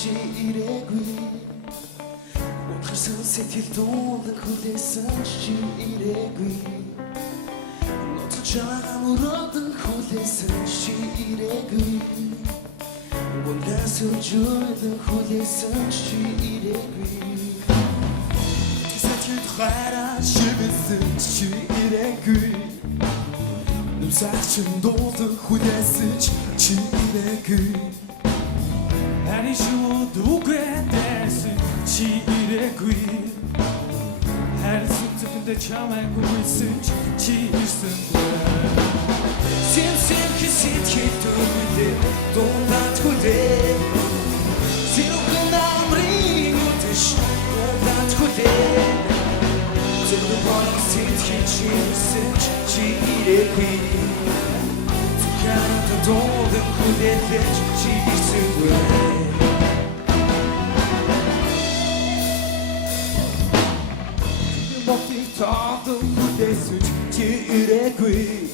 чи ирээгүй утгасан сэтгэл дуулан хүлээсэн чи ирээгүй ноцож байгаа мөрөдөн хүлээсэн чи ирээгүй Унгаас өжөөдөн хүлээсэн чи ирээгүй Тэсэтгэл хараа шивсэн чи ирээгүй Нүсачин дуулан хүлээсэн чи ирээгүй Ani шууд үгэтсэн чи ирээгүй Хэр сүнцэндээ чамайг хүлээсэн чи ирсэн Синсэн хэсэтгэл дүүлээ дуулаад хүлээ Синүүхэн амрын үдэш дуулаад хүлээ Зөвхөн бороо сэтгэл чи ирсэн чи ирээгүй Зүхэнэ дуулан хүлээлээ чи ирсэнгүй Таадын хүлээсэж чи ирээгүй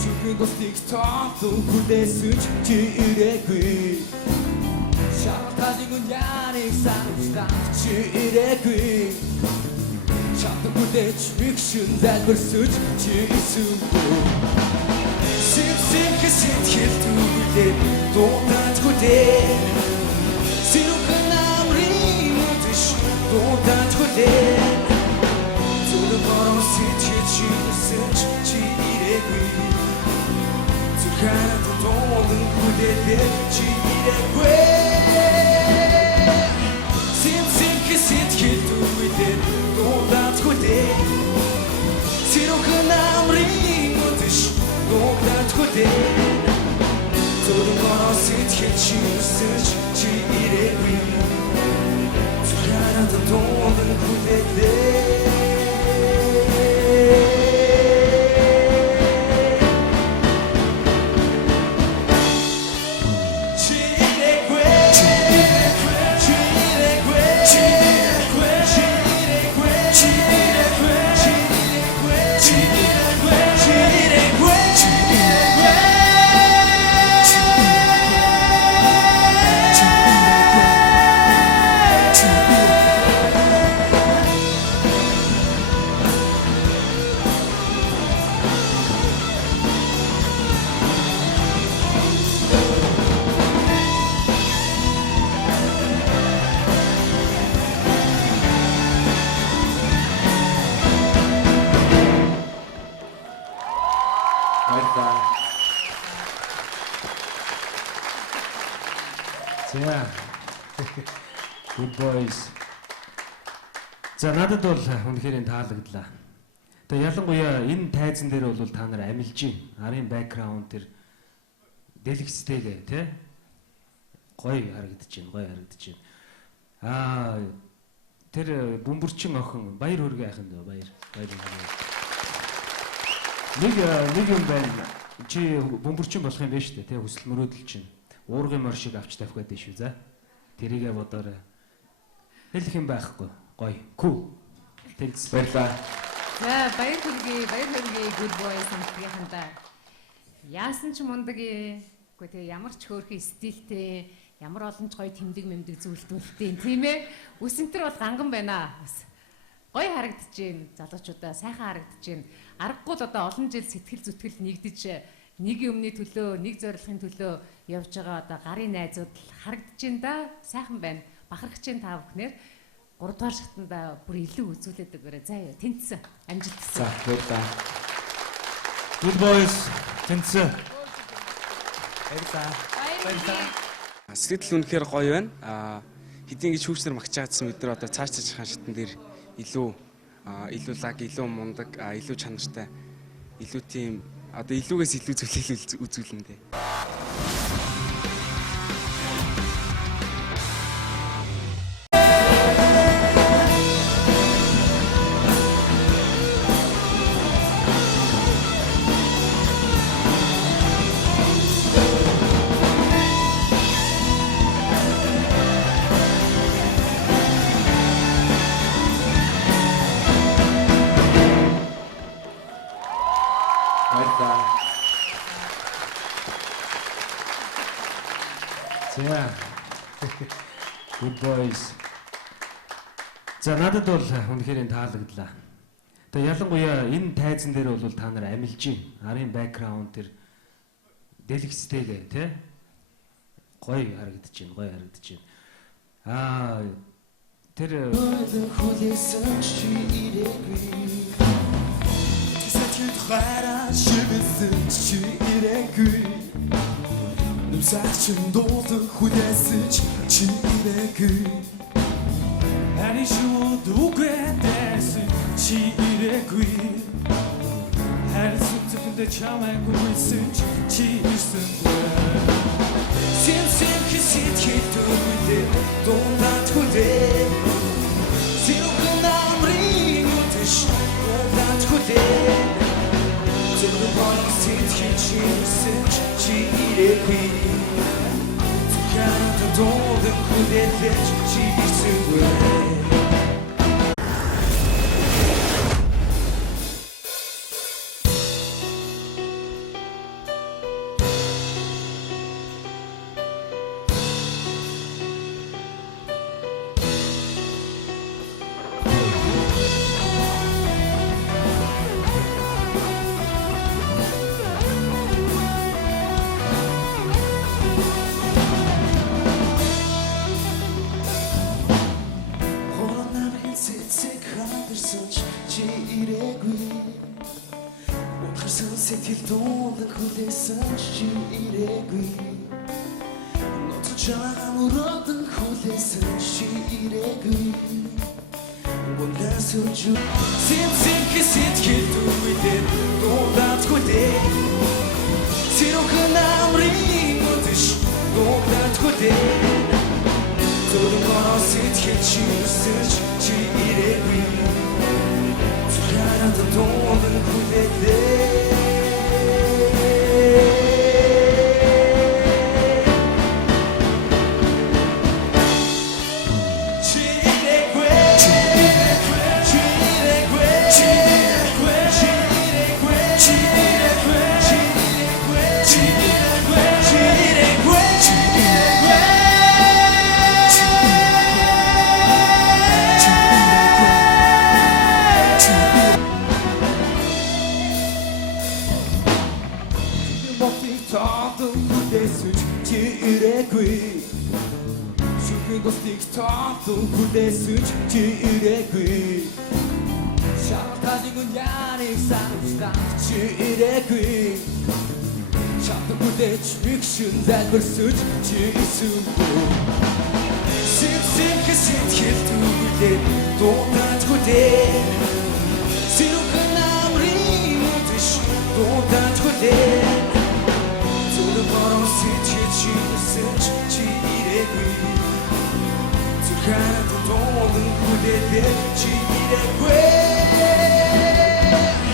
Шүргийн гостыг таадын хүлээсэж чи ирээгүй Шаалталын үнярыг санагчсан чи ирээгүй Шаалтан хүлээж бигшин залбирсэж чи ирсэнгүй Синсэн хэсэтгэл дүүлээ дуулаад хүлээ Синүүхэн амрын үдэш дуулаад хүлээ Boroo сэтгэл чи ирсэн чи ирээгүй Зүрхэнэ дуулан хүлээлээ чи ирээгүй Синсэн хэсэтгэл дүүлээ дуулаад хүлээ Синүүхэн амрын үдэш дуулаад хүлээ Бороо сэтгэл чи ирсэн чи ирээгүй Зүрхэнэ дуулан хүлээлээ Good boys. За надад бол үнэхээр таалагдлаа. Тэгээ ялангуяа энэ тайзан дээр бол та нар амилж байна. Арын бэкграунд тэр дэлгэцтэйгээ тий гоё харагдаж байна. Тэр бөмбөрчин охин баяр хүргээ айхан дөө баяр. Нэг юм байна. Чи бөмбөрчин болох юм байна шүү дээ тий хүсэл мөрөөдөл чинь. Уургын мор шиг авч тавих гэдэг шүү за. Тэрийгээ бодоорой. Хэлэх юм байхгүй. Гоё. Күү. Тэнцс баярлаа. За баяр хүргэе good boys хамтгийнхандаа. Яасан ч мундаг үгүй тэгээ ямар ч хөөрхөн стилтэй, ямар олон ч гоё тэмдэг мэмдэг зүйлдүүлтэй тийм ээ. Үсэнтэр бол ганган байна. Гоё харагдаж байна. Залуучуудаа сайхан харагдаж байна. Аргагүй л одоо олон жил сэтгэл зүтгэл нэгдэж нэг юмны төлөө, нэг зорилгын төлөө явж байгаа одоо гарын найзууд харагдаж байна да. Сайхан байна. Бахархаж байна та бүхнээр. 3 дугаар шатанда бүр илүү үзүүлээд өгөөрэй. Заа ёо тэнцсэн. Амжилт хүсье. За баярлалаа. Good boys тэнцсэн. Баярлалаа. Сэтгэл үнэхээр гоё байна. Хэдийн гэж хүүчнэр магчаадсан бид нар одоо цааш хаан шатан дээр илүү лаг, илүү мундаг, илүү чанартай, илүү тийм одоо илүүгээс илүү зөвлөл үзүүлэндээ. Good boys. За надад бол үнэхээр энэ таалагдлаа. Тэгээ ялангуяа энэ тайзан дээр бол та нар амилж байна. Арын бэкграунд тэр дэлгэцтэйгээ тий гоё харагдаж байна, гоё харагдаж байна. Тэр хүлээсэн чи ирээгүй. Тэсэт хараа шивсэн чи ирээгүй. Нүсачин дуулан хүлээсэн чи ирээгүй. Харин шууд үгээдсэн чи ирээгүй. Харин сүнцэндээ чамайг үгүйсэн чи ирсэнгүй. Синсин хисэт хитүүдээ дундад хүлээ. Синүхэн амрын үдэш дундад хүлээ. Зөвхөн болон сэтгэл чи ирсэн чи ирээгүй. Зүгээрээ дундад хүлээлж чи ирсэнгүй. Сэтгэл дуулан хүлээсэн чи ирээгүй. Ноцож амраад хүлээсэн чи ирээгүй. Ундас үжи синцэн сэтгэл дуулан дундад хүлээ. Синүхэн амрын үдэш дундад хүлээ. Зөвхөн сэтгэл чи ирсэн чи ирээгүй. Зүгээрээ дундад хүлээлээ. Хүлээсэн чи ирээгүй. Шалтгаалын үнyaanыг санамжлаа чи ирээгүй. Чамд хүлээж мэгшин залбирсаж чи ирсэнгүй. Синцэн хэсэтгэл түлээ дундад хүлээ. Синүхэн амрын үдэш дундад хүлээ. Зөвхөн бороо сэтгэл чи ирсэн чи ирээгүй. Can't hold and put it there, she did it great.